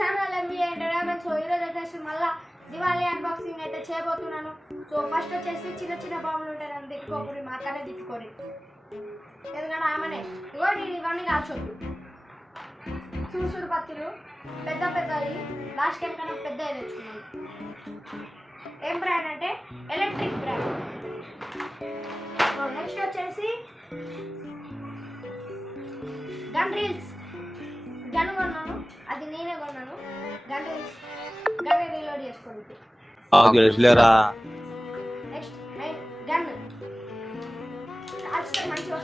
Channel MBA entertainment. So ఈరోజు వచ్చేసి మళ్ళీ దివాళీ అన్బాక్సింగ్ అయితే చేయబోతున్నాను. సో ఫస్ట్ వచ్చేసి చిన్న చిన్న బాంబులు ఉంటాయి, నన్ను తిట్టుకోకూడదు, మా అక్కనే తిట్టుకోరు, ఎందుకంటే ఆమెనే ఇవన్నీ కాల్చొద్దు. చూసుడు పత్తిలు పెద్ద పెద్దవి, లాస్ట్ టైం కన్నా పెద్దవి తెచ్చుకున్నాను. ఏం బ్రాండ్ అంటే ఎలక్ట్రిక్ బ్రాండ్. సో నెక్స్ట్ వచ్చేసి గన్ రీల్స్. గన్ కొన్నాను, అది నేనే కొన్నాను. గన్ రీల్స్, గన్ రీలోడ్ చేసుకోండి. నెక్స్ట్ గన్ మంచిగా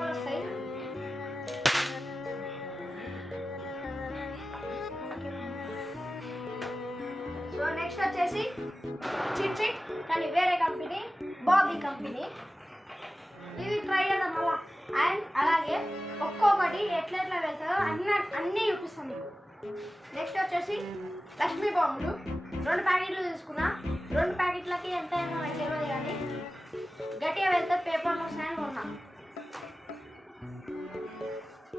వస్తాయి. సో నెక్స్ట్ వచ్చేసి చిట్ కానీ వేరే కంపెనీ, బాబీ కంపెనీ. ఇది ట్రై చేద్దాం మళ్ళా. అండ్ అలాగే ఒక్కొక్కటి ఎట్లా వెళ్తారో అన్నీ చూపిస్తాం మీకు. నెక్స్ట్ వచ్చేసి లక్ష్మీ బాంబులు 2 ప్యాకెట్లు తీసుకున్నా. 2 ప్యాకెట్లకి ఎంత అయినా నాకు తెలియదు, కానీ గట్టిగా వెళ్తే పేపర్లు వస్తాయని కొన్నా.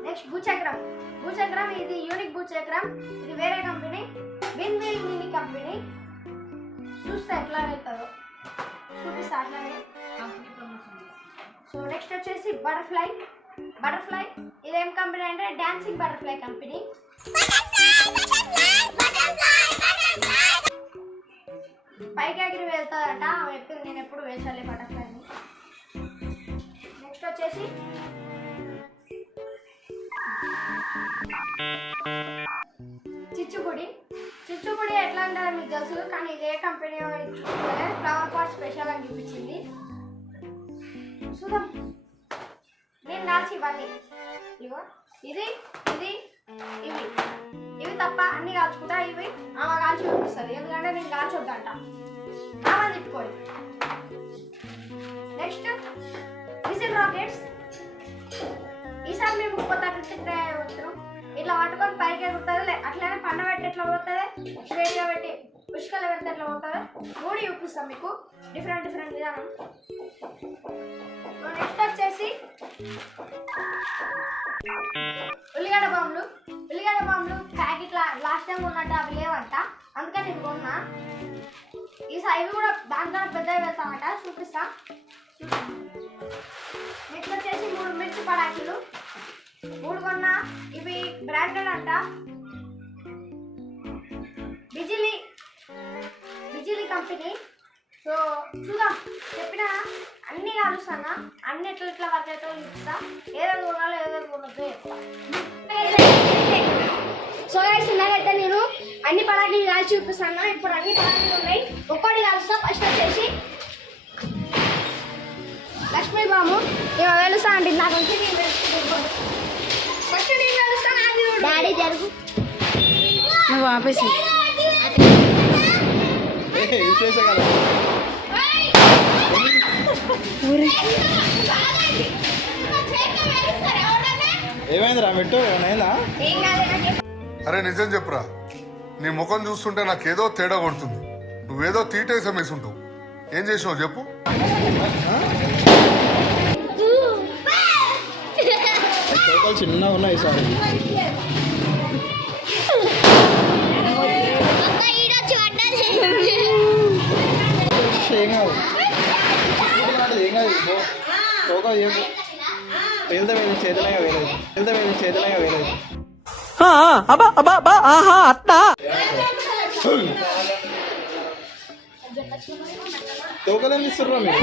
నెక్స్ట్ భూచక్రం ఇది యూనిక్ భూచక్రం, ఇది వేరే కంపెనీ, విన్విల్ మినీ కంపెనీ. చూస్తే ఎట్లా వెళ్తారో చూపిస్తా అట్లానే. సో నెక్స్ట్ వచ్చేసి బటర్ఫ్లై ఇదేం కంపెనీ అంటే డాన్సింగ్ బటర్ఫ్లై కంపెనీ. పైకి ఎగిరి వెళ్తాదట, నేను ఎప్పుడు వేసాలి బటర్ఫ్లైని. నెక్స్ట్ వచ్చేసి చిచ్చుబుడి ఎట్లా అంటారో మీకు తెలుసు, కానీ ఇది ఏ కంపెనీ ఫ్లవర్ పాట్ స్పెషల్ అని చూపించింది. చూద్దాం. నేను కాల్చి ఇవ్వండి, ఇవో ఇది ఇవి తప్ప అన్ని కాల్చుకుంటా. ఇవి ఆమె కాల్చి చూపిస్తుంది, ఎందుకంటే నేను కాల్చొద్దంట, ఆమె తిట్టుకోండి. Next whistle rockets. ఈసారి మేము 30 ట్రై అవుతున్నాం. ఇట్లా పట్టుకొని పైకి ఎగురుతుంది, అట్లానే పండ పెట్టి ఎట్లా పోతుంది, స్ట్రైట్గా పెట్టి పుష్కలు పెడితే ఎట్లా పోతుంది, 3 చూపిస్తాం మీకు, డిఫరెంట్ విధానం. నెక్స్ట్ వచ్చేసి ఉల్లిగడ్డ బాంబులు ప్యాకెట్ లాస్ట్ టైం ఉన్నట్టు అవి లేవంట, అందుకని నేను కొన్నా. ఈసారి ఇవి కూడా దానికన్నా పెద్దవి వెళ్తామట, చూపిస్తా. నెక్స్ట్ వచ్చేసి 3 మిర్చి పటాకీలు 3 కొన్నా. ఇవి బ్రాండెడ్ అంట, బిజిలీ కంపెనీ. సో చూద్దాం, చెప్పిన అన్ని కాలుస్తానా, అన్ని ఎట్లా వర్క్ అవుతాయో చూపిస్తా. ఏదైనా కొనాలో ఏదైనా కొనద్దు. సో చిన్నగైతే నేను అన్ని పటాకీలు కాల్చి చూపిస్తాను. ఇప్పుడు అన్ని పటాకీలు ఉన్నాయి, ఒక్కటి కాలుస్తా. ఫస్ట్ వచ్చేసి లక్ష్మీ బాము, ఇవి వెలుస్తా అండి, నాకు వచ్చి ఫస్ట్ నేను వెలుస్తాను. డాడీ జరుగు, నువ్వు ఆపేసి. ఏమైందిరా మెట్టు, ఏమైనా? అరే నిజం చెప్పురా, నీ ముఖం చూస్తుంటే నాకేదో తేడా కొడుతుంది. నువ్వేదో తీటేసం వేసుంటావు. ఏం చేసినావు చెప్పు. చిన్నగా ఉన్నాయి సార్. ఏం కాదు, చేతులగా వేరేది. తోకలేం ఇస్తుర్రా మీరు?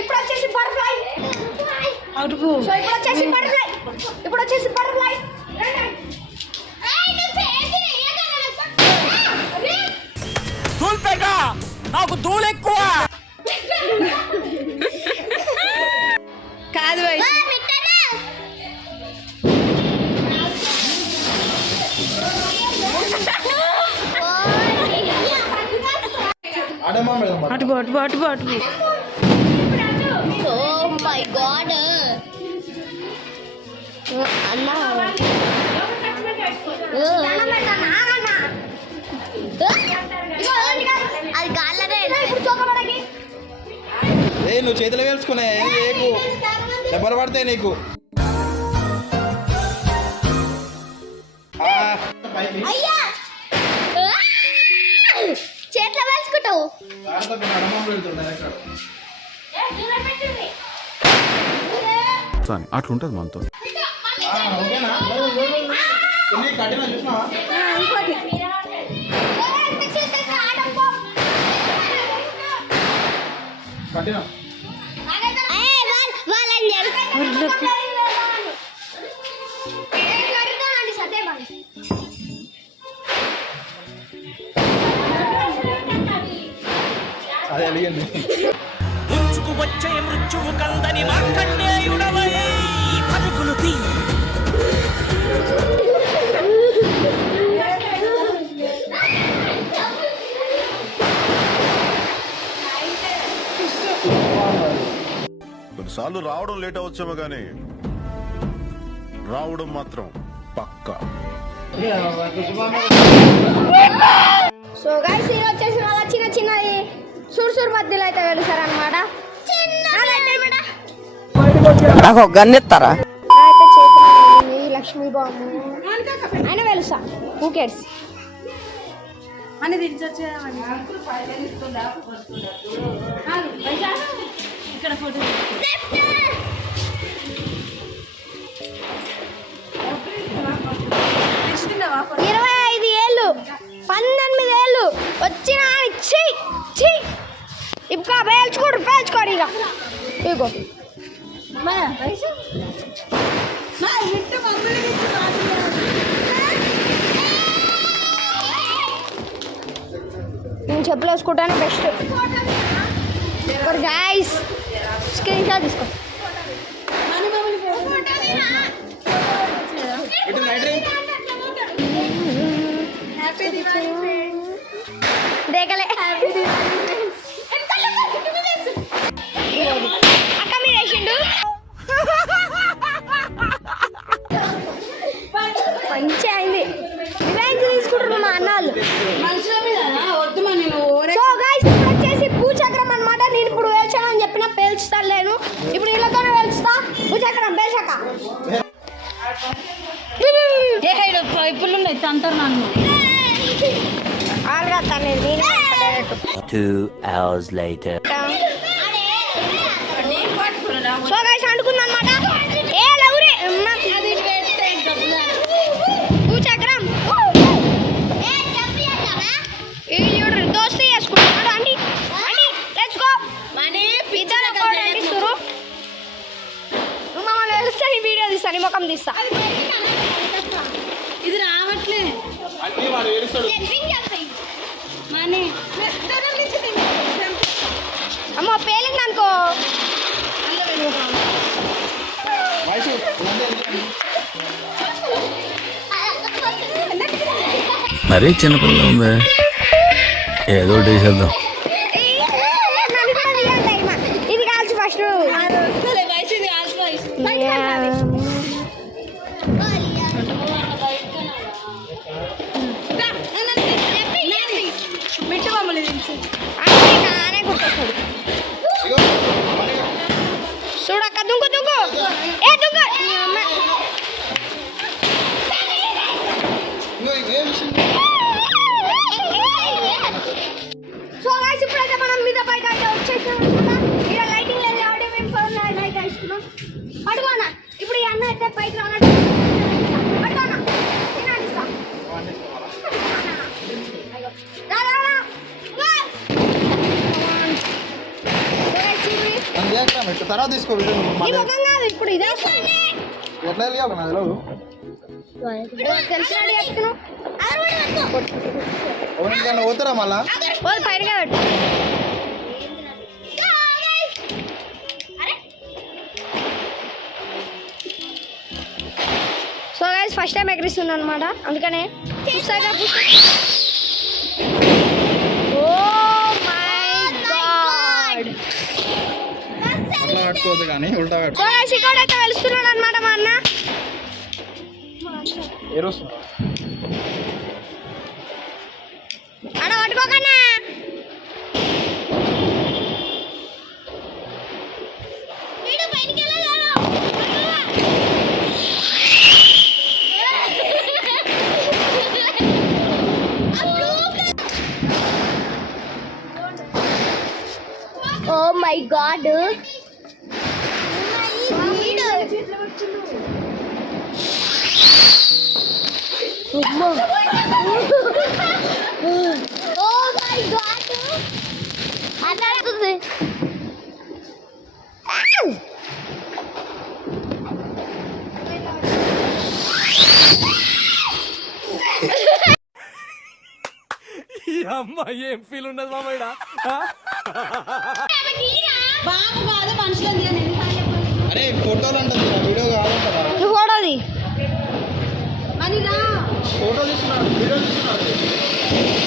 ఇప్పుడు వచ్చేసి బటర్ఫ్లై. ఇప్పుడు వచ్చేసి బటర్ఫ్లై. నాకు దూలు ఎక్కువ కాదు అటు. Oh my god. అది గాల్లనే ఇప్పుడు చోకబడకి ఏ నువ్వు చేతులు వేల్చుకునే ఏకు దెబ్బలు పడతాయి నీకు. అయ్యా చేతిలో వేసుకుంటావు అట్లుంటది మనతో. కట్టినా చూసినావా? కట్టినా అదే అడిగింది. ముచ్చుకు వచ్చే మృత్యువు కందని మార్కండేయుడవై పరుగులు తీ. కొన్నిసార్లు రావడం లేట్ అవచ్చేమో కానీ రావడం మాత్రం పక్కా. సో గైస్ ఇది వచ్చేసి వాళ్ళ చిన్న చిన్నది సుర్సుర్ మధ్యలో అయితే వెలుస్తారు అనమాట. నాకు ఒక గన్ ఇస్తారా? అయితే చేతి లక్ష్మీ బాంబు ఆయన వెలుసా ఊకెట్స్ అని దించొచ్చు ఇక్కడ ఫోటో 25 ఏళ్ళు 19 ఏళ్ళు వచ్చిన ఇంకా పేల్చుకోరు ఇక ఇగో నేను చెప్పులు వేసుకుంటాను బెస్ట్. గైస్ స్క్రీన్ షాట్ తీసుకో. దేకలే అక్క మీరు వేసిండు మంచి అయింది. రివెంజ్ తీసుకుంటున్నారు మా అన్నాళ్ళు. సో గైస్ ఇప్పుడు వచ్చేసి భూచక్రం అనమాట. నేను ఇప్పుడు వేల్చానని చెప్పిన పేల్చుతాను లేను. ఇప్పుడు ఇళ్ళతోనే వేల్చుతా. భూచక్రం పేల్చాక పైపులు ఉన్నాయి తంతారు నన్ను. 2 hours later. సో గైస్ అనుకుంది అనమాట. ఏ లౌరే భూచక్రం చూడండి దోస్తీ చేసుకుంటున్నాడు. అండి లెట్స్ గో. ఇద్దరు అంటిస్తారు. నువ్వు మమ్మల్ని వెళ్తే ఈ వీడియో తీస్తాను, ఈ ముఖం తీస్తా. ఇది రావట్లే అమ్మో పేలింది అనుకో. మరీ చిన్నపిల్ల ఉంది, ఏదో ఒకటి చేద్దాం. ఇది కాల్చి ఫస్ట్ బిట్టు మమ్మల్ని దించు. నానే గుర్తొస్తాడు. చూడక్క దుంకు ఏ దుంకు. సో గైస్ ఇప్పుడైతే మనం మీద పైకి అయితే వచ్చేసాం అనమాట. ఇక్కడ లైటింగ్ లేదు కాబట్టి మేము ఫోన్ లైట్ వేస్తున్నాం. అడుగునా ఇప్పుడు ఈ అన్న అయితే పైకి రానట్టు అడుగునా తర్వాత తీసుకో వీడియో. ఇప్పుడు ఇదే ఎట్లా వెళ్ళాలి నాకు తెలియదు. తెలిసినట్టు చెప్తున్నావు. ఎవరికైనా పోతారా మళ్ళా పైరుగా పెట్టు. సో గైస్ ఫస్ట్ టైం ఎగరిస్తుంది అనమాట, అందుకనే ఓ మై గాడ్. అట్లా పట్టుకోవద్దు కానీ ఉల్టా పెట్టు. సో గైస్ ఇక్కడ అయితే వెళ్తున్నాడు అనమాట మా అన్న. ఏరుస్తున్నా ఆడ పట్టుకోకన్నా వీడు బయటికి వెళ్ళలేదు oh my God oh my God అన్నది ఈ అమ్మాయి ఏం ఫీల్ ఉండదు మామయ్య బాబు కాదు మనుషులు అరే ఫోటోలు అంటుంది వీడియో కావాలంటారా నువ్వు కూడాది ఫోటో తీసుకున్నాడు వీడియో తీసుకున్నాడు